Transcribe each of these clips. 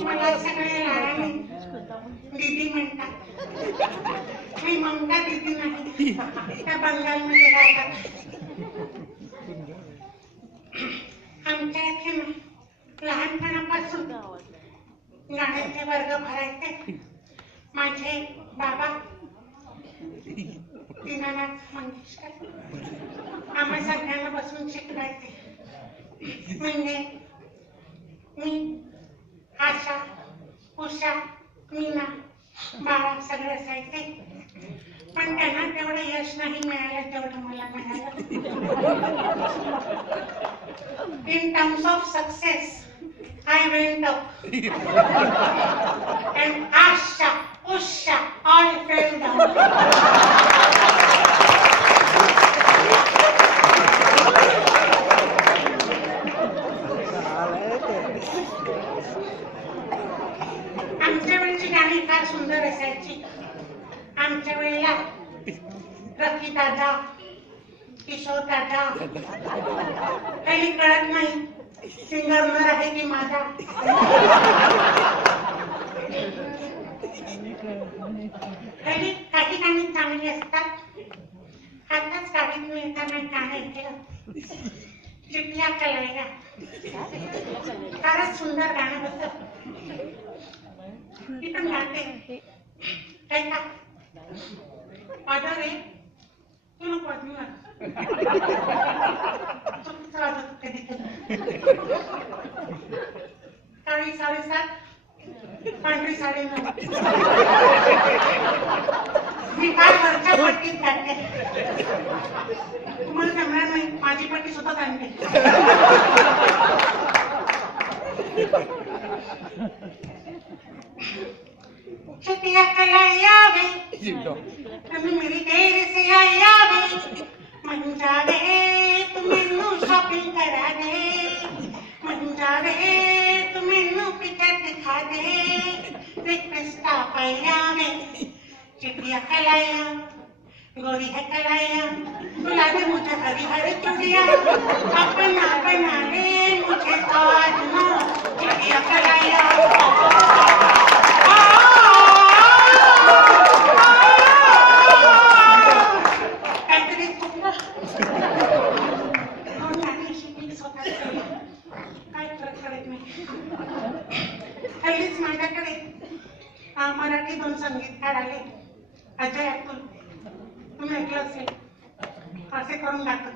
मला सगळे लहान दीदी म्हणतात. मी ममता दीदी नाही, त्या बंगालमध्ये राहतात. आमच्या इथे लहानपणापासून गाण्याचे वर्ग भरायचे. माझे बाबा दीनानाथ मंगेशकर आम्हा सगळ्यांना बसून शिकवायचे. म्हणजे मी, आशा, उषा, मीना, बाळा सगळे असायचे. पण त्यांना तेवढं यश नाही मिळालं जेवढं मला मिळालं. In terms of success, I went up. And Asha, Usha, all fell down. आमच्या वेळची गाणी फार सुंदर असायची. आमच्या वेळेला रफी दादा, किशोर दादा, काही कळत नाही सिंगर नर आहे की माझा. काही गाणी चांगली असतात. आताच गाडीत मिळताना गाणं ऐकलं, चिपल्या कलायला, फारच सुंदर गाणं होतं. ती पण गाते ऐका. आदर आहे तू नको चुकीचं वाजत कधी कधी. काळी 7:30, पांढरी 9:30. मी फार वरच्या पट्टीत काढते. तुम्हाला जमणार नाही, माझी पट्टी सुद्धा काढते. छुट्टियां कलाया वे तुम्हें मेरी देर से आया वे. मन जावे तू मैनू शॉपिंग करा दे. मन जावे तू मैनू पिक्चर दिखा दे. रिक्वेस्ट पाया वे चिट्टियां कलाया, गोरी है कलाया, बुला दे मुझे हरी हरी चूड़ियां. अपना बना ले मुझे साजना. चिट्टियां कलाया हल्लीच माझ्याकडे मराठी 2 संगीतकार आले. अजय अतुल, तुम्ही ऐकलं असेल. असे करून दाखव.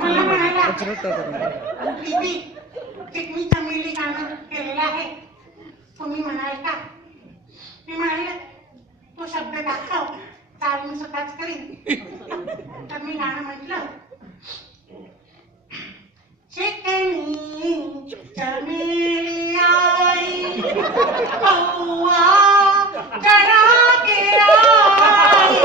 मला म्हणाला दीदी चिकनी चमेली गाणं केलेलं आहे, तुम्ही म्हणाल का? मी म्हणाले तो शब्द दाखव, चाल मी स्वतःच करीन. तर मी गाणं म्हटलं. चिकनी चमेली आई पौआ चढ़ा के आई.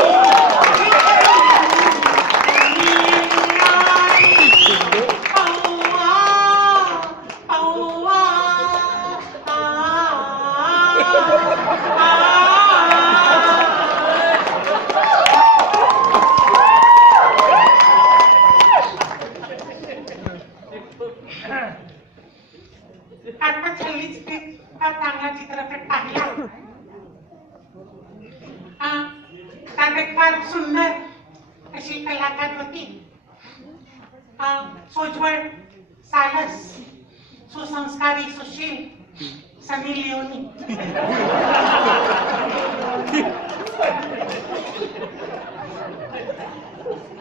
आताच हल्लीच चांगला चित्रपट पाहिला. त्यात फार सुंदर अशी कलाकार होती. सोज्वळ, सालस, सुसंस्कारी, सुशील सनी लिओनी.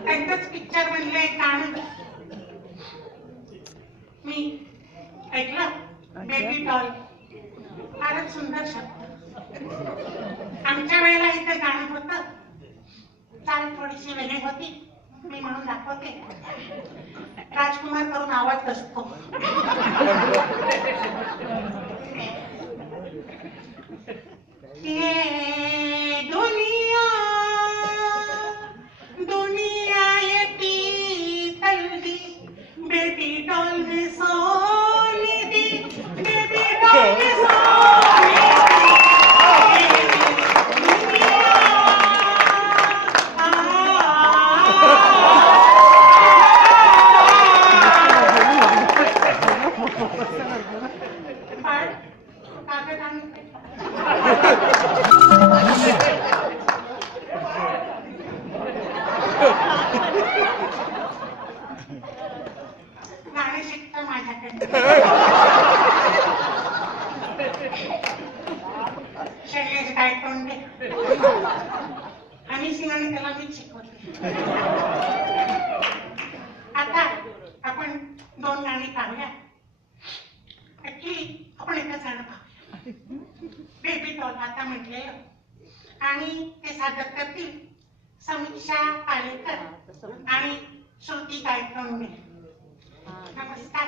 त्यांचंच पिक्चर मधलं एक गाणं मी ऐकलं. बेबी डॉल फारच सुंदर शब्द. आमच्या वेळेला इथे गाणं होतं, चाल थोडीशी वेगळी होती, मी म्हणून दाखवते. राजकुमार करून आवाज असतो. ये दुनिया दुनिया ये पीतल दी, बेबी डॉल में सोने दी, बेबी डॉल में सोने दी. दुनिया बाळ कागद आणते. गाणे शिकतो माझ्याकडे. शैलेश गायतोंडे आणि सिंगाने त्याला मी शिकवते. आता आपण 2 गाणी पाहूया. ऍक्च्युली आपण एकच गाणं पाहूया. बेबी डॉल आता म्हटलेलं, आणि ते सादर करतील समीक्षा पालेकर आणि श्रुती गायतोंडे. नमस्कार.